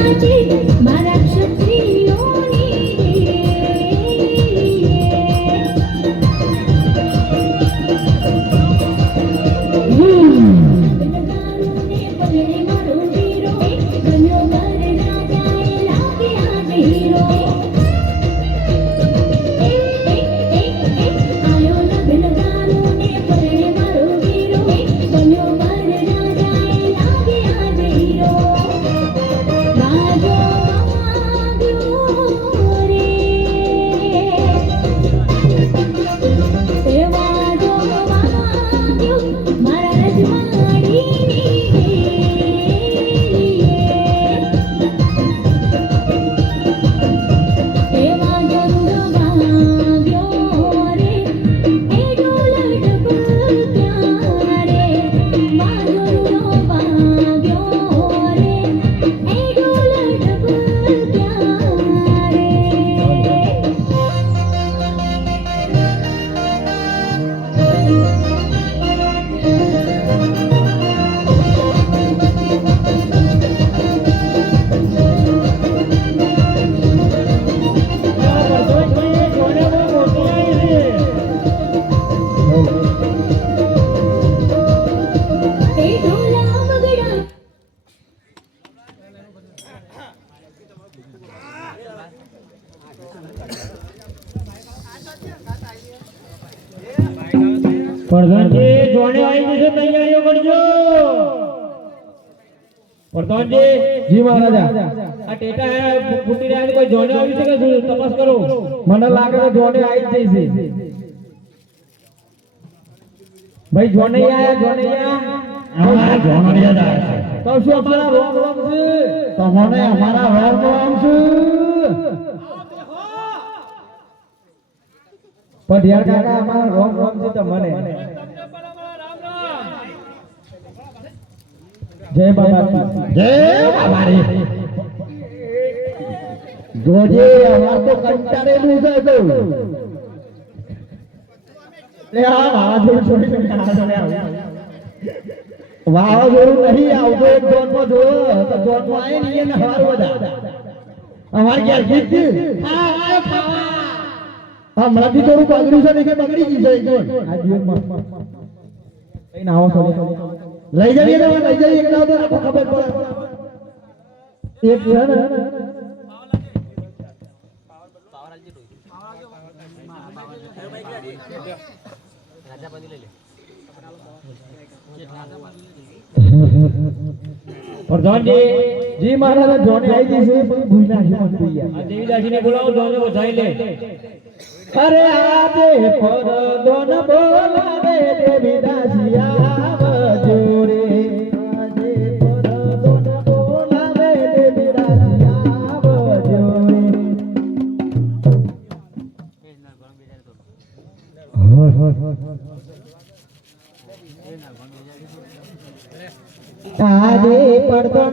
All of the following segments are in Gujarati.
આજે કરજો પ્રધાનજી જી મહારાજા. આ ટેટા ફૂટી રહ્યા છે કોઈ જોડે આવી શકે શું તપાસ કરો. મને લાગે તો જોડે આવી જ છે ભાઈ જોડે આયા જોડે અમારા જોડે તો શું અમારા રોમ રોમ છે. તમને અમારા રોમ રોમ છે. પઢિયાર કાકા અમારા રોમ રોમ છે તમને. જય બાબા જય બાબા રે જોજે, અમાર તો કંટાળેલું છે તો લે, આ વાવાઝોડું આવ. વાવાઝોડું નહીં આવતો, એક જોનમાં જો તો જોનમાં આય ને એને હાર બધા અમાર ગીત છે. હમણાંથી થોડું બગડ્યું છે ને, કે બગડી ગયું છે. આ જીવનમાં. લઈને આવો લઈ જઈએ ને લઈ જઈએ એકલા તો રાખો ખબર પડે. એક છે ને. પ્રધાનજી જી મહારાજ જોને આવી જશે પણ ભૂલ નાખી મત ભૂલ યાર. આ બોલાવો જોડે વધાઈ લે. અરે આજે પરદોન બોલાવે દેવી આજે પરદોન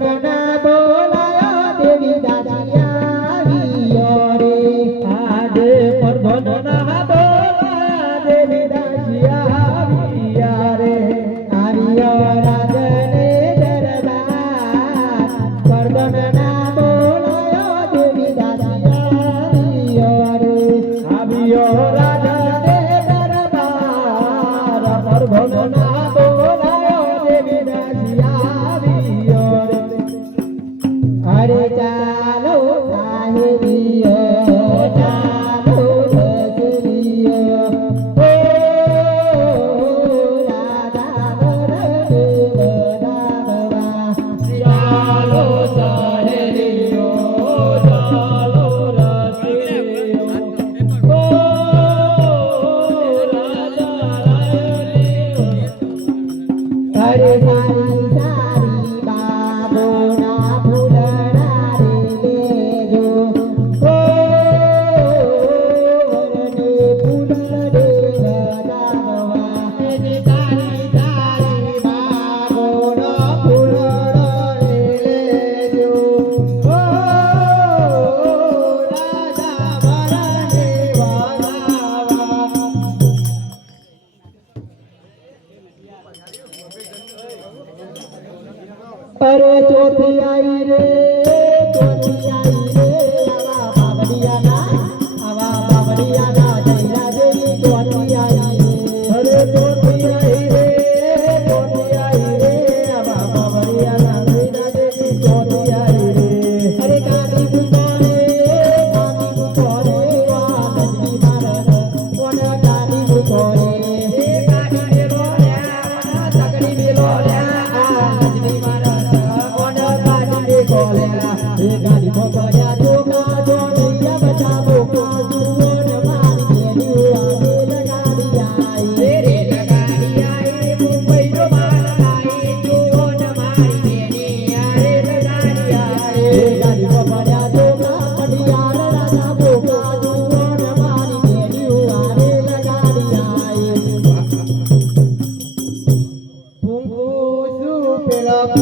આ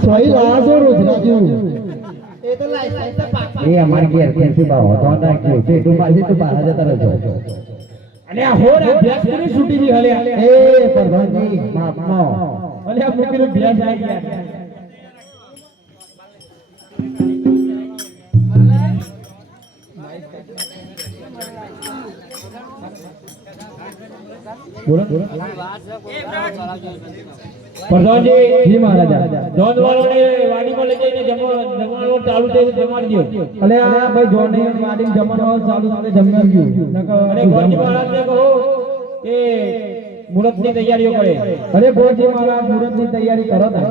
સોઈ લાજો રોજના જેવું એ અમારી ઘેર કેસી બાવો તો નાખ્યું તે તું પાછી બહાર જતા રહેજો. અને આ હોર આ ભેંસ છૂટી ગઈ હલે. એ પ્રધાનજી માફ નો અલે આ મૂકેલું ભેંસ આવી ગયા. બોલો. પ્રધાનજી જી મહારાજા જોન વાળોને વાડીમાં લઈ જઈને જમવાનું ચાલુ થઈ જમાડી દો. અલે આ ભાઈ જોને વાડી જમવાનો ચાલુ સાથે જમી ગયું અને ગોજી મહારાજને કહો કે મુહૂર્તની તૈયારીઓ કરે. અરે ગોજી મહારાજ મુહૂર્તની તૈયારી કરો તા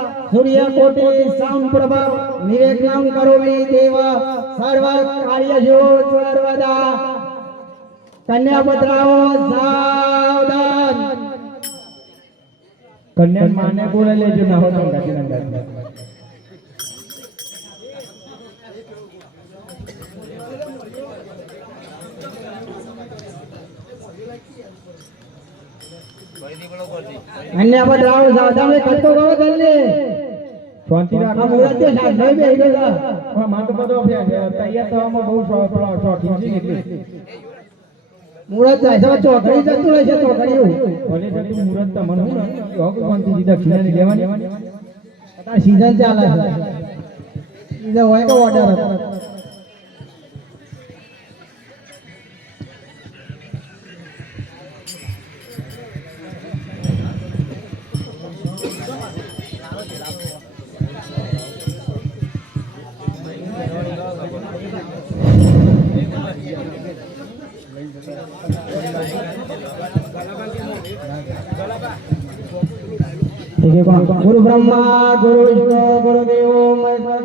સૂર્યકોટિ સંપ્રભ નિવેદનમ કરોમિ દેવ સર્વ કાર્યજો સર્વદા. કન્યા પત્રાઓ સાવધાન. કન્યા માને બોલે લેજો ના હોતો અન્ય પત્રાઓ સાવધાન કરતો કરો કરલે શાંતિ રાખો માં તો બધો તૈયાર થવામાં બહુ શોખીન છે એટલે મુરત જાય છે ચોકડી જતું રહે ચોકડીયું ભલે જતું મુરત તમને હું ને સીધા ખીલાની લેવાની? અત્યારે સીઝન ચાલે છે. સીઝન હોય તો ઓર્ડર હતો ગુરુ બ્રહ્મા ગુરુ વિષ્ણુ ગુરુદેવો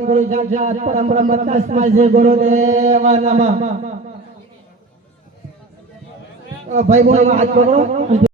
ગુરુ સાક્ષાત પરમ બ્રહ્મ તસ્મય શ્રી ગુરુદેવ નમઃ ભાઈ હાથ